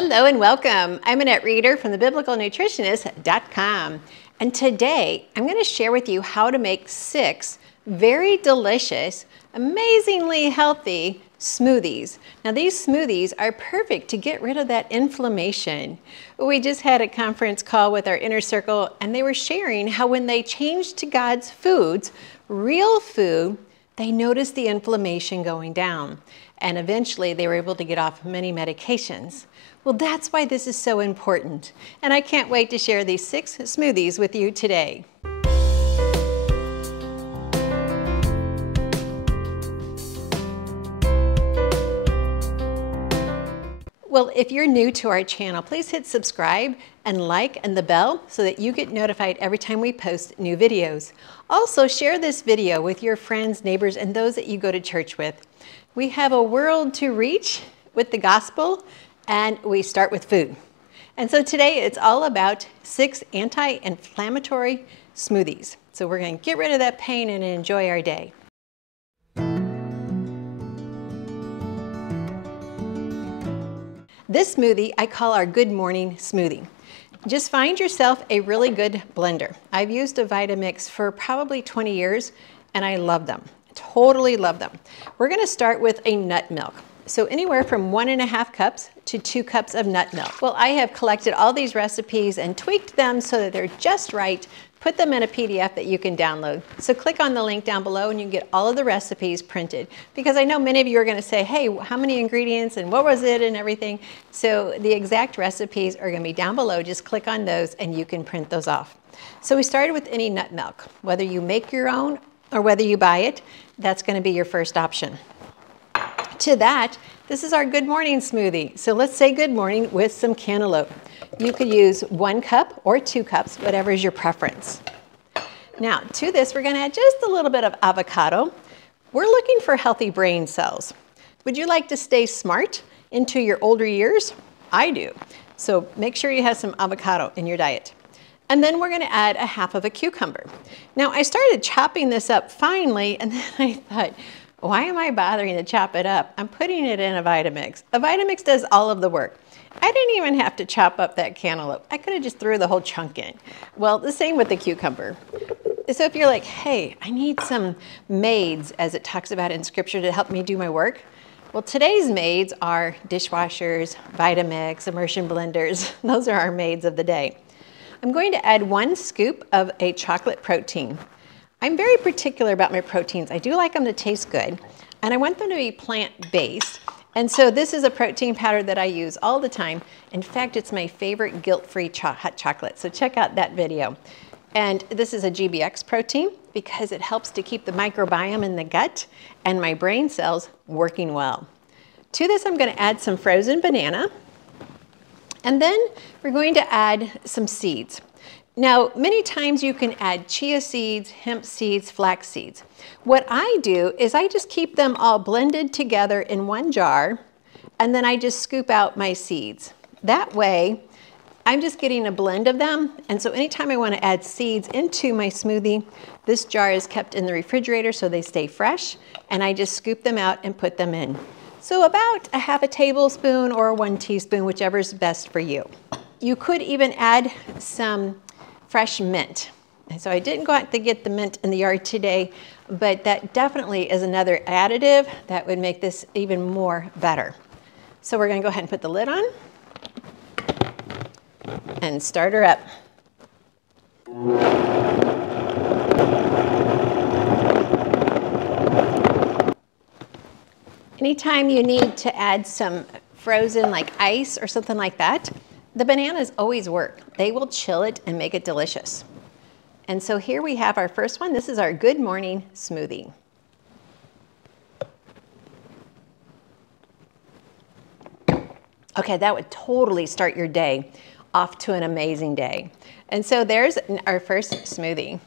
Hello and welcome. I'm Annette Reeder from thebiblicalnutritionist.com. And today I'm going to share with you how to make 6 very delicious, amazingly healthy smoothies. Now these smoothies are perfect to get rid of that inflammation. We just had a conference call with our inner circle and they were sharing how when they changed to God's foods, real food, they noticed the inflammation going down. And eventually they were able to get off many medications. Well, that's why this is so important. And I can't wait to share these 6 smoothies with you today. Well, if you're new to our channel, please hit subscribe and like and the bell so that you get notified every time we post new videos. Also, share this video with your friends, neighbors, and those that you go to church with. We have a world to reach with the gospel, and we start with food. And so today it's all about 6 anti-inflammatory smoothies. So we're going to get rid of that pain and enjoy our day. This smoothie I call our Good Morning Smoothie. Just find yourself a really good blender. I've used a Vitamix for probably 20 years and I love them. Totally love them. We're going to start with a nut milk. So anywhere from 1.5 cups to 2 cups of nut milk. Well, I have collected all these recipes and tweaked them so that they're just right. Put them in a PDF that you can download. So click on the link down below and you can get all of the recipes printed. Because I know many of you are going to say, hey, how many ingredients and what was it and everything. So the exact recipes are going to be down below. Just click on those and you can print those off. So we started with any nut milk. Whether you make your own or whether you buy it, that's going to be your first option. To that, this is our good morning smoothie. So let's say good morning with some cantaloupe. You could use 1 cup or 2 cups, whatever is your preference. Now to this, we're going to add just a little bit of avocado. We're looking for healthy brain cells. Would you like to stay smart into your older years? I do. So make sure you have some avocado in your diet. And then we're going to add 1/2 of a cucumber. Now I started chopping this up finely and then I thought, why am I bothering to chop it up? I'm putting it in a Vitamix. A Vitamix does all of the work. I didn't even have to chop up that cantaloupe. I could have just threw the whole chunk in. Well, the same with the cucumber. So if you're like, hey, I need some maids, as it talks about in scripture, to help me do my work. Well, today's maids are dishwashers, Vitamix, immersion blenders. Those are our maids of the day. I'm going to add 1 scoop of a chocolate protein. I'm very particular about my proteins. I do like them to taste good, and I want them to be plant-based. And so this is a protein powder that I use all the time. In fact, it's my favorite guilt-free hot chocolate, so check out that video. And this is a GBX protein because it helps to keep the microbiome in the gut and my brain cells working well. To this, I'm going to add some frozen banana, and then we're going to add some seeds. Now, many times you can add chia seeds, hemp seeds, flax seeds. What I do is I just keep them all blended together in 1 jar, and then I just scoop out my seeds. That way, I'm just getting a blend of them, and so anytime I want to add seeds into my smoothie, this jar is kept in the refrigerator so they stay fresh, and I just scoop them out and put them in. So about 1/2 tablespoon or 1 teaspoon, whichever is best for you. You could even add some fresh mint. And so I didn't go out to get the mint in the yard today, but that definitely is another additive that would make this even more better. So we're going to go ahead and put the lid on and start her up. Anytime you need to add some frozen like ice or something like that, the bananas always work. They will chill it and make it delicious. And so here we have our first one. This is our Good Morning Smoothie. Okay, that would totally start your day off to an amazing day. And so there's our first smoothie.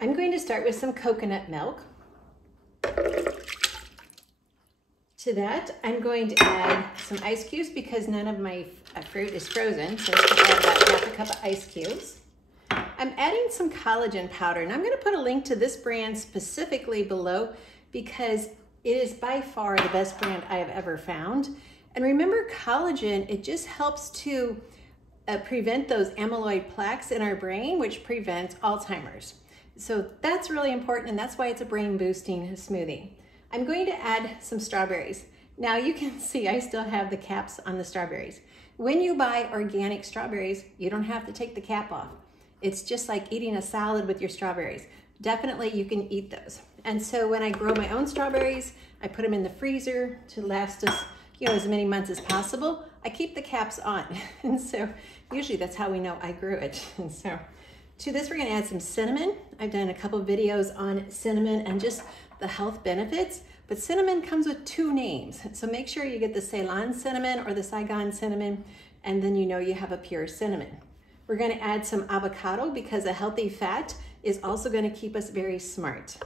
I'm going to start with some coconut milk. To that, I'm going to add some ice cubes because none of my fruit is frozen. So I'm just going to add about half a cup of ice cubes. I'm adding some collagen powder, and I'm going to put a link to this brand specifically below because it is by far the best brand I have ever found. And remember, collagen, it just helps to prevent those amyloid plaques in our brain, which prevents Alzheimer's. So that's really important, and that's why it's a brain boosting smoothie. I'm going to add some strawberries. Now you can see I still have the caps on the strawberries. When you buy organic strawberries, you don't have to take the cap off. It's just like eating a salad with your strawberries. Definitely you can eat those. And so when I grow my own strawberries, I put them in the freezer to last us, as many months as possible. I keep the caps on. And so usually that's how we know I grew it. And so to this, we're gonna add some cinnamon. I've done a couple videos on cinnamon and just the health benefits, but cinnamon comes with two names. So make sure you get the Ceylon cinnamon or the Saigon cinnamon, and then you know you have a pure cinnamon. We're gonna add some avocado because a healthy fat is also gonna keep us very smart.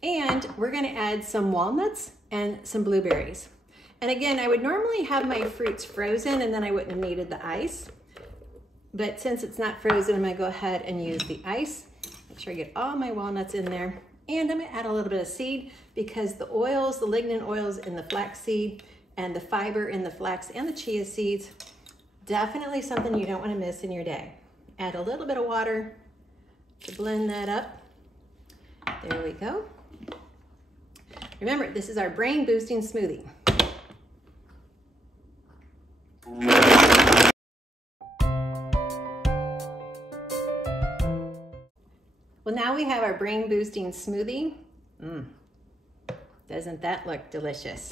And we're gonna add some walnuts and some blueberries. And again, I would normally have my fruits frozen and then I wouldn't have needed the ice. But since it's not frozen, I'm gonna go ahead and use the ice. Make sure I get all my walnuts in there. And I'm gonna add a little bit of seed because the oils, the lignin oils in the flaxseed and the fiber in the flax and the chia seeds, definitely something you don't wanna miss in your day. Add a little bit of water to blend that up. There we go. Remember, this is our brain boosting smoothie. Well, now we have our brain boosting smoothie. Doesn't that look delicious?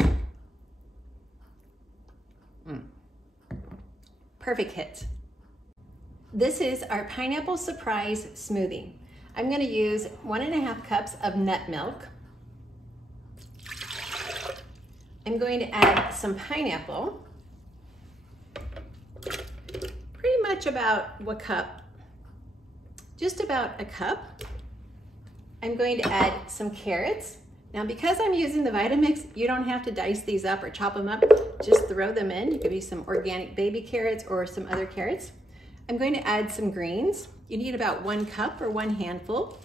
Perfect hit. This is our pineapple surprise smoothie. I'm gonna use 1.5 cups of nut milk. I'm going to add some pineapple. Pretty much about what cup? Just about a cup. I'm going to add some carrots. Now, because I'm using the Vitamix, you don't have to dice these up or chop them up. Just throw them in. You could use some organic baby carrots or some other carrots. I'm going to add some greens. You need about 1 cup or 1 handful.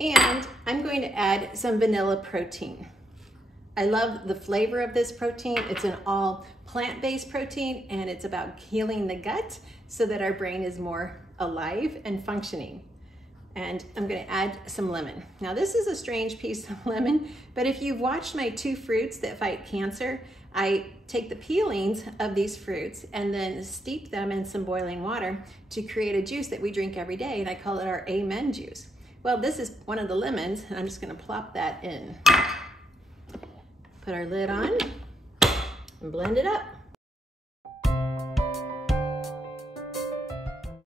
And I'm going to add some vanilla protein. I love the flavor of this protein. It's an all plant-based protein, and it's about healing the gut so that our brain is more alive and functioning. And I'm gonna add some lemon. Now, this is a strange piece of lemon, but if you've watched my 2 fruits that fight cancer, I take the peelings of these fruits and then steep them in some boiling water to create a juice that we drink every day, and I call it our Amen juice. Well, this is one of the lemons, and I'm just gonna plop that in. Put our lid on and blend it up.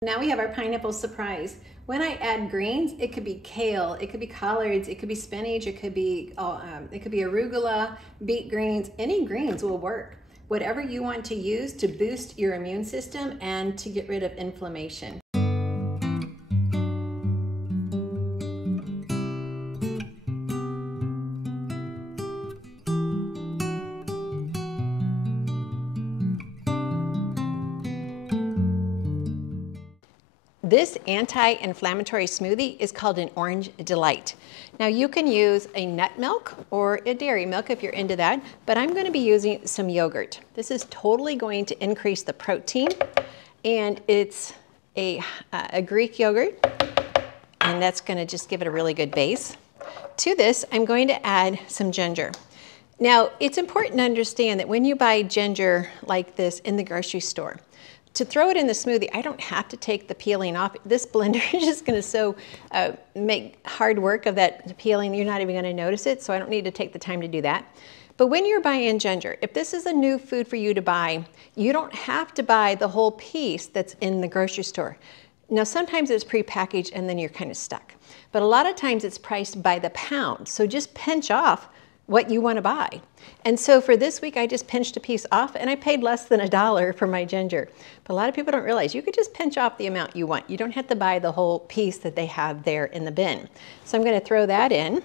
Now we have our pineapple surprise. When I add greens, it could be kale, it could be collards, it could be spinach, it could be arugula, beet greens. Any greens will work. Whatever you want to use to boost your immune system and to get rid of inflammation. This anti-inflammatory smoothie is called an Orange Delight. Now you can use a nut milk or a dairy milk if you're into that, but I'm going to be using some yogurt. This is totally going to increase the protein, and it's a Greek yogurt, and that's going to just give it a really good base. To this, I'm going to add some ginger. Now, it's important to understand that when you buy ginger like this in the grocery store, to throw it in the smoothie, I don't have to take the peeling off. This blender is just gonna make hard work of that peeling. You're not even gonna notice it, so I don't need to take the time to do that. But when you're buying ginger, if this is a new food for you to buy, you don't have to buy the whole piece that's in the grocery store. Now, sometimes it's prepackaged and then you're kind of stuck. But a lot of times it's priced by the pound, so just pinch off what you want to buy. And so for this week, I just pinched a piece off, and I paid less than $1 for my ginger. But a lot of people don't realize you could just pinch off the amount you want. You don't have to buy the whole piece that they have there in the bin. So I'm going to throw that in,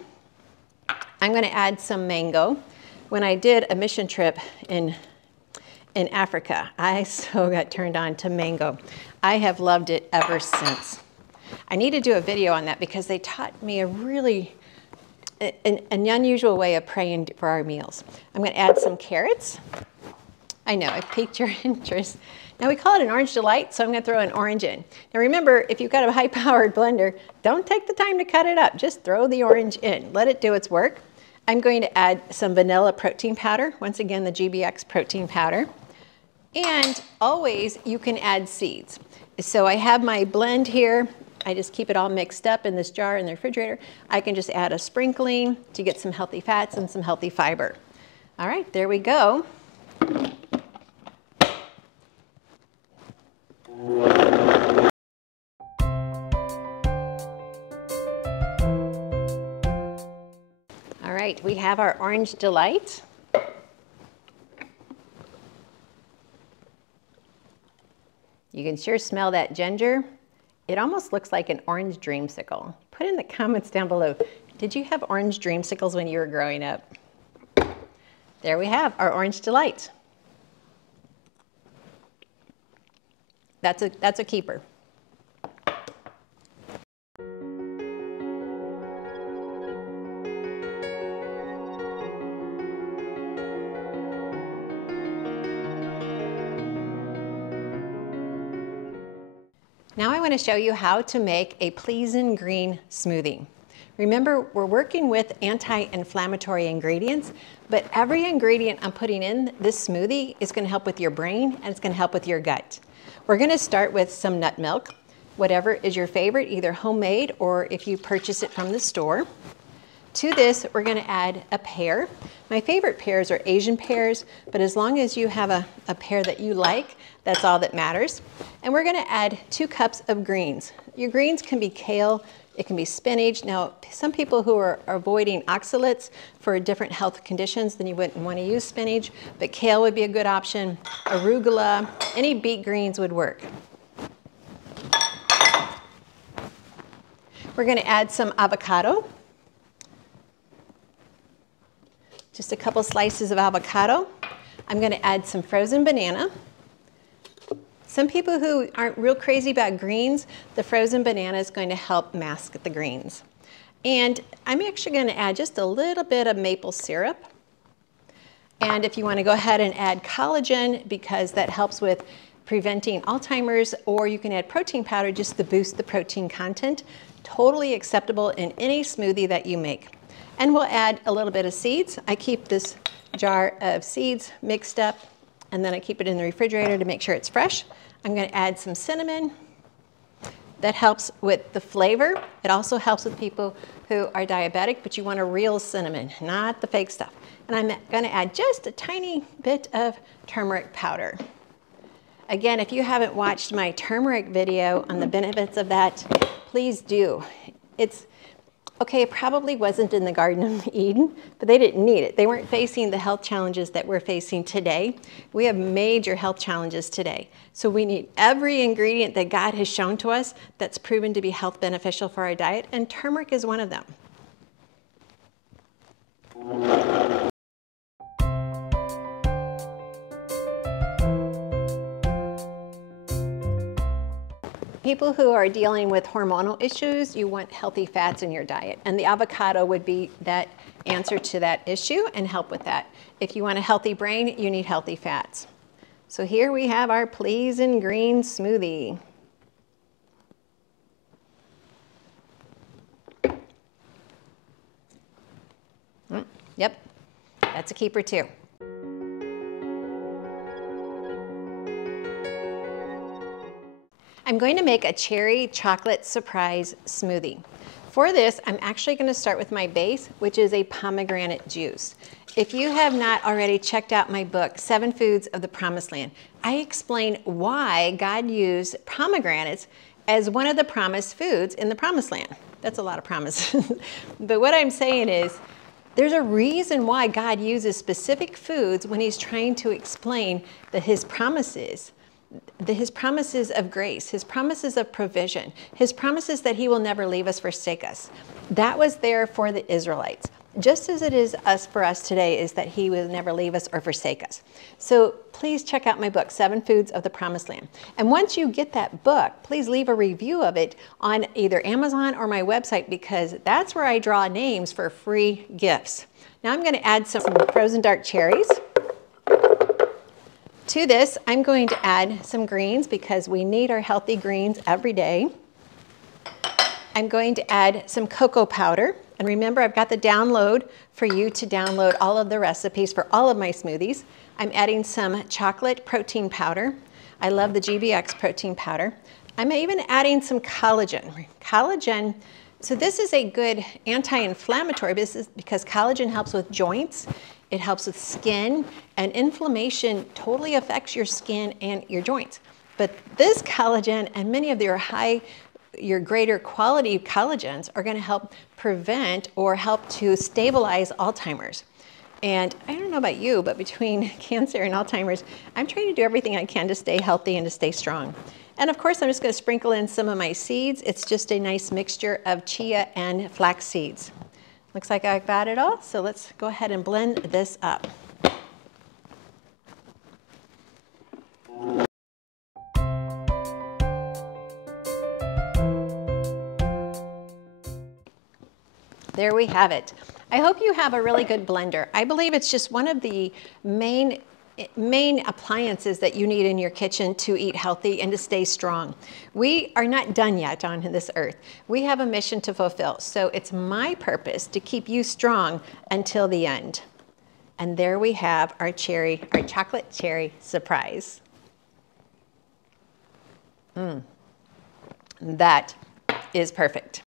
I'm going to add some mango. When I did a mission trip in Africa, I so got turned on to mango. I have loved it ever since. I need to do a video on that because they taught me a really an unusual way of praying for our meals. I'm going to add some carrots. I know, I piqued your interest. Now we call it an orange delight, so I'm going to throw an orange in. Now remember, if you've got a high-powered blender, don't take the time to cut it up. Just throw the orange in. Let it do its work. I'm going to add some vanilla protein powder. Once again, the GBX protein powder. And always, you can add seeds. So I have my blend here. I just keep it all mixed up in this jar in the refrigerator. I can just add a sprinkling to get some healthy fats and some healthy fiber. All right, there we go. All right, we have our orange delight. You can sure smell that ginger. It almost looks like an orange dreamsicle. Put in the comments down below, did you have orange dreamsicles when you were growing up? There we have our orange delight. That's a keeper. Now I want to show you how to make a pleasing green smoothie. Remember, we're working with anti-inflammatory ingredients, but every ingredient I'm putting in this smoothie is going to help with your brain and it's going to help with your gut. We're going to start with some nut milk, whatever is your favorite, either homemade or if you purchase it from the store. To this, we're going to add a pear. My favorite pears are Asian pears, but as long as you have a pear that you like, that's all that matters. And we're going to add 2 cups of greens. Your greens can be kale, it can be spinach. Now, some people who are avoiding oxalates for different health conditions, then you wouldn't want to use spinach, but kale would be a good option. Arugula, any beet greens would work. We're going to add some avocado. Just a couple slices of avocado. I'm going to add some frozen banana. Some people who aren't real crazy about greens, the frozen banana is going to help mask the greens. And I'm actually going to add just a little bit of maple syrup. And if you want to go ahead and add collagen, because that helps with preventing Alzheimer's, or you can add protein powder just to boost the protein content. Totally acceptable in any smoothie that you make. And we'll add a little bit of seeds. I keep this jar of seeds mixed up, and then I keep it in the refrigerator to make sure it's fresh. I'm going to add some cinnamon. That helps with the flavor. It also helps with people who are diabetic, but you want a real cinnamon, not the fake stuff. And I'm going to add just a tiny bit of turmeric powder. Again, if you haven't watched my turmeric video on the benefits of that, please do. Okay, it probably wasn't in the Garden of Eden, but they didn't need it. They weren't facing the health challenges that we're facing today. We have major health challenges today. So we need every ingredient that God has shown to us that's proven to be health beneficial for our diet, and turmeric is one of them. People who are dealing with hormonal issues, you want healthy fats in your diet. And the avocado would be that answer to that issue and help with that. If you want a healthy brain, you need healthy fats. So here we have our pleasing green smoothie. Yep, that's a keeper too. I'm going to make a cherry chocolate surprise smoothie. For this, I'm actually going to start with my base, which is a pomegranate juice. If you have not already checked out my book, 7 Foods of the Promised Land, I explain why God used pomegranates as one of the promised foods in the Promised Land. That's a lot of promises. But what I'm saying is, there's a reason why God uses specific foods when he's trying to explain that his promises of grace, his promises of provision, his promises that he will never leave us, forsake us. That was there for the Israelites. just as it is for us today, is that he will never leave us or forsake us. So please check out my book, 7 Foods of the Promised Land. And once you get that book, please leave a review of it on either Amazon or my website, because that's where I draw names for free gifts. Now I'm going to add some frozen dark cherries. To this, I'm going to add some greens because we need our healthy greens every day. I'm going to add some cocoa powder. And remember, I've got the download for you to download all of the recipes for all of my smoothies. I'm adding some chocolate protein powder. I love the GBX protein powder. I'm even adding some collagen. Collagen, so this is a good anti-inflammatory, this is because collagen helps with joints, it helps with skin, and inflammation totally affects your skin and your joints. But this collagen and many of your greater quality collagens are going to help prevent or help to stabilize Alzheimer's. And I don't know about you, but between cancer and Alzheimer's, I'm trying to do everything I can to stay healthy and to stay strong. And of course, I'm just going to sprinkle in some of my seeds. It's just a nice mixture of chia and flax seeds. Looks like I've got it all, so let's go ahead and blend this up. There we have it. I hope you have a really good blender. I believe it's just one of the main appliances that you need in your kitchen to eat healthy and to stay strong. We are not done yet on this earth. We have a mission to fulfill. So it's my purpose to keep you strong until the end. And there we have our chocolate cherry surprise. That is perfect.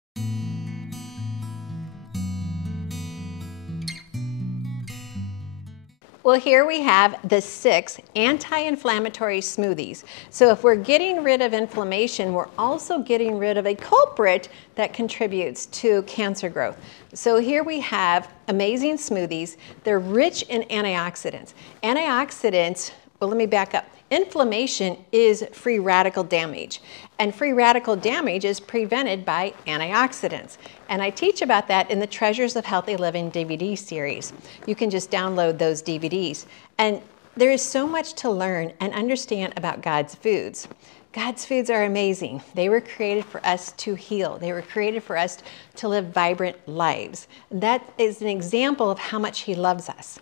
Well, here we have the 6 anti-inflammatory smoothies. So if we're getting rid of inflammation, we're also getting rid of a culprit that contributes to cancer growth. So here we have amazing smoothies. They're rich in antioxidants. Antioxidants, well, let me back up. Inflammation is free radical damage, and free radical damage is prevented by antioxidants. And I teach about that in the Treasures of Healthy Living DVD series. You can just download those DVDs. And there is so much to learn and understand about God's foods. God's foods are amazing. They were created for us to heal. They were created for us to live vibrant lives. That is an example of how much He loves us.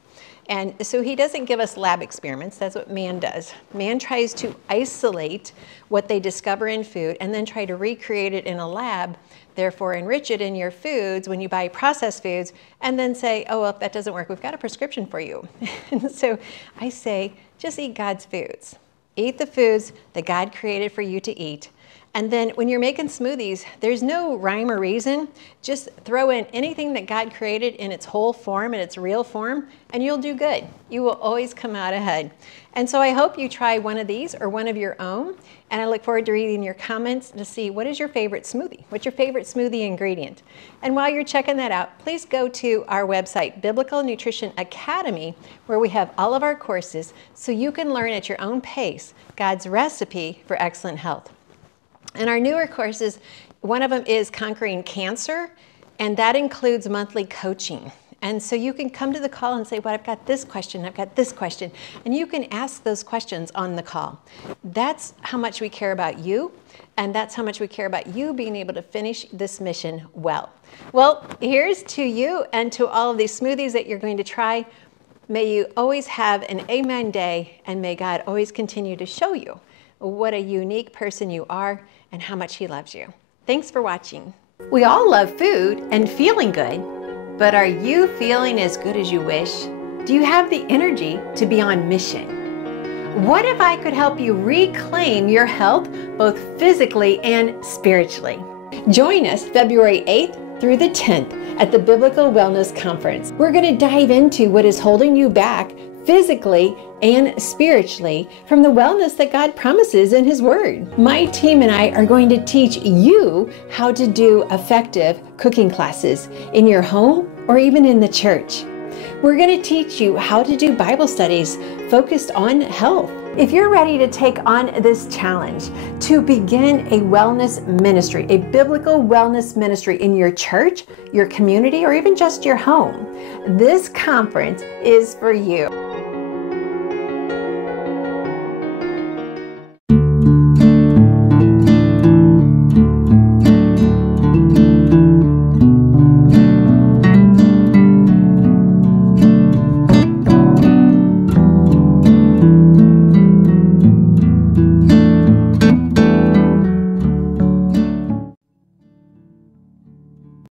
And so He doesn't give us lab experiments. That's what man does. Man tries to isolate what they discover in food and then try to recreate it in a lab, therefore enrich it in your foods when you buy processed foods, and then say, oh, well, if that doesn't work, we've got a prescription for you. And so I say, just eat God's foods. Eat the foods that God created for you to eat. And then when you're making smoothies, there's no rhyme or reason. Just throw in anything that God created in its whole form, in its real form, and you'll do good. You will always come out ahead. And so I hope you try one of these or one of your own. And I look forward to reading your comments to see what is your favorite smoothie? What's your favorite smoothie ingredient? And while you're checking that out, please go to our website, Biblical Nutrition Academy, where we have all of our courses so you can learn at your own pace God's recipe for excellent health. And our newer courses, one of them is Conquering Cancer, and that includes monthly coaching. And so you can come to the call and say, well, I've got this question, I've got this question, and you can ask those questions on the call. That's how much we care about you, and that's how much we care about you being able to finish this mission well. Well, here's to you and to all of these smoothies that you're going to try. May you always have an amen day, and may God always continue to show you what a unique person you are and how much He loves you. Thanks for watching. We all love food and feeling good, but are you feeling as good as you wish? Do you have the energy to be on mission? What if I could help you reclaim your health both physically and spiritually? Join us February 8th through the 10th at the Biblical Wellness Conference. We're going to dive into what is holding you back physically and spiritually from the wellness that God promises in His Word. My team and I are going to teach you how to do effective cooking classes in your home or even in the church. We're going to teach you how to do Bible studies focused on health. If you're ready to take on this challenge to begin a wellness ministry, a biblical wellness ministry in your church, your community, or even just your home, this conference is for you.